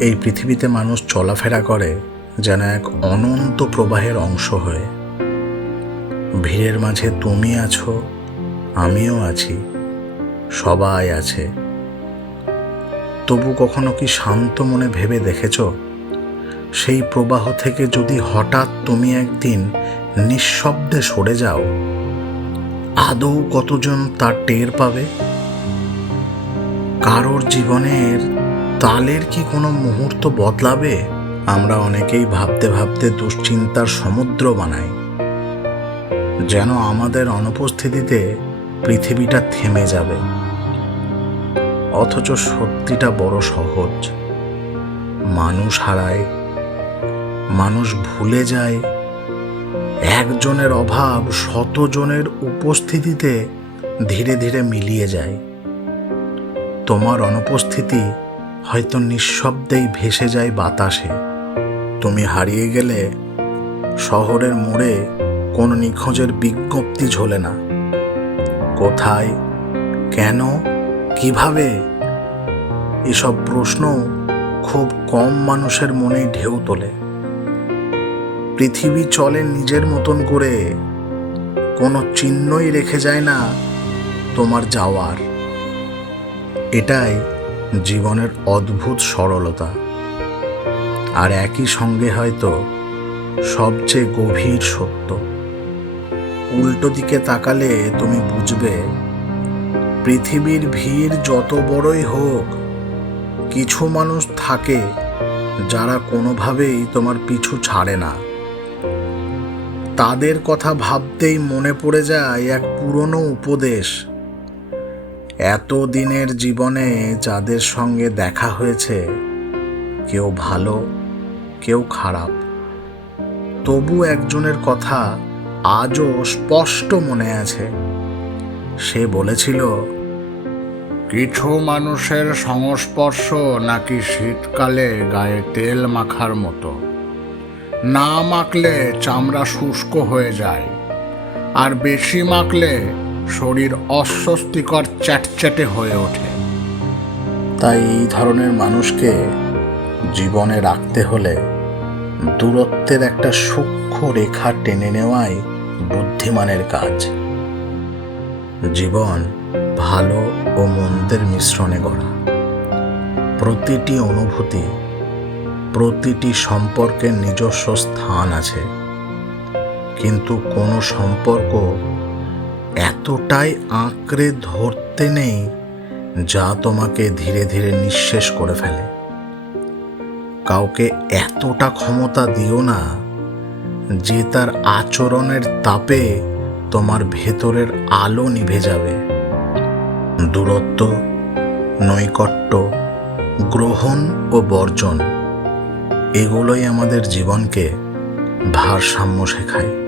এই পৃথিবীতে মানুষ চলাফেরা করে যেন এক অনন্ত প্রবাহের অংশ হয়ে। ভিড়ের মাঝে তুমি আছো, আমিও আছি, সবাই আছে। তবু কখনো কি শান্ত মনে ভেবে দেখেছ? সেই প্রবাহ থেকে যদি হঠাৎ তুমি একদিন নিঃশব্দে সরে যাও, আদৌ কতজন তার টের পাবে? কারোর জীবনের তালের কি কোনো মুহূর্ত বদলাবে? আমরা অনেকেই ভাবতে ভাবতে দুশ্চিন্তার সমুদ্র বানাই। যেন আমাদের অনুপস্থিতিতে পৃথিবীটা থেমে যাবে। অথচ সত্যিটা বড় সহজ। মানুষ হারায়, মানুষ ভুলে যায়। একজনের অভাব শতজনের উপস্থিতিতে ধীরে ধীরে মিলিয়ে যায়। তোমার অনুপস্থিতি হয়তো নিঃশব্দেই ভেসে যায় বাতাসে। তুমি হারিয়ে গেলে শহরের মোড়ে কোনো নিখোঁজের বিজ্ঞপ্তি ঝোলে না। কোথায়, কেন, কীভাবে এসব প্রশ্ন খুব কম মানুষের মনে ঢেউ তোলে। পৃথিবী চলে নিজের মতন করে, কোনো চিহ্নই রেখে যায় না তোমার যাওয়ার। এটাই জীবনের অদ্ভুত সরলতা। আর একই সঙ্গে হয়তো সবচেয়ে গভীর সত্য। উল্টো দিকে তাকালে তুমি বুঝবে, পৃথিবীর ভিড় যত বড়ই হোক, কিছু মানুষ থাকে যারা কোনোভাবেই তোমার পিছু ছাড়ে না। তাদের কথা ভাবতেই মনে পড়ে যায় এক পুরনো উপদেশ। এত দিনের জীবনে যাদের সঙ্গে দেখা হয়েছে, কেউ ভালো, কেউ খারাপ। তবু একজনের কথা আজও স্পষ্ট মনে আছে। সে বলেছিল, কিছু মানুষের সংস্পর্শ নাকি শীতকালে গায়ে তেল মাখার মতো। না মাখলে চামড়া শুষ্ক হয়ে যায়, আর বেশি মাখলে শরীর অস্বস্তিকর চ্যাটচ্যাটে হয়ে ওঠে। তাই এই ধরনের মানুষকে জীবনে রাখতে হলে দূরত্বের একটা সূক্ষ্ম রেখা টেনে নেওয়াই বুদ্ধিমানের কাজ। জীবন ভালো ও মন্দের মিশ্রণে গড়া। প্রতিটি অনুভূতি, প্রতিটি সম্পর্কের নিজস্ব স্থান আছে। কিন্তু কোনো সম্পর্ক এতটাই আঁকড়ে ধরতে নেই যা তোমাকে ধীরে ধীরে নিঃশেষ করে ফেলে। কাউকে এতটা ক্ষমতা দিও না যে তার আচরণের তাপে তোমার ভেতরের আলো নিভে যাবে। দূরত্ব, নৈকট্য, গ্রহণ ও বর্জন, এগুলোই আমাদের জীবনকে ভারসাম্য শেখায়।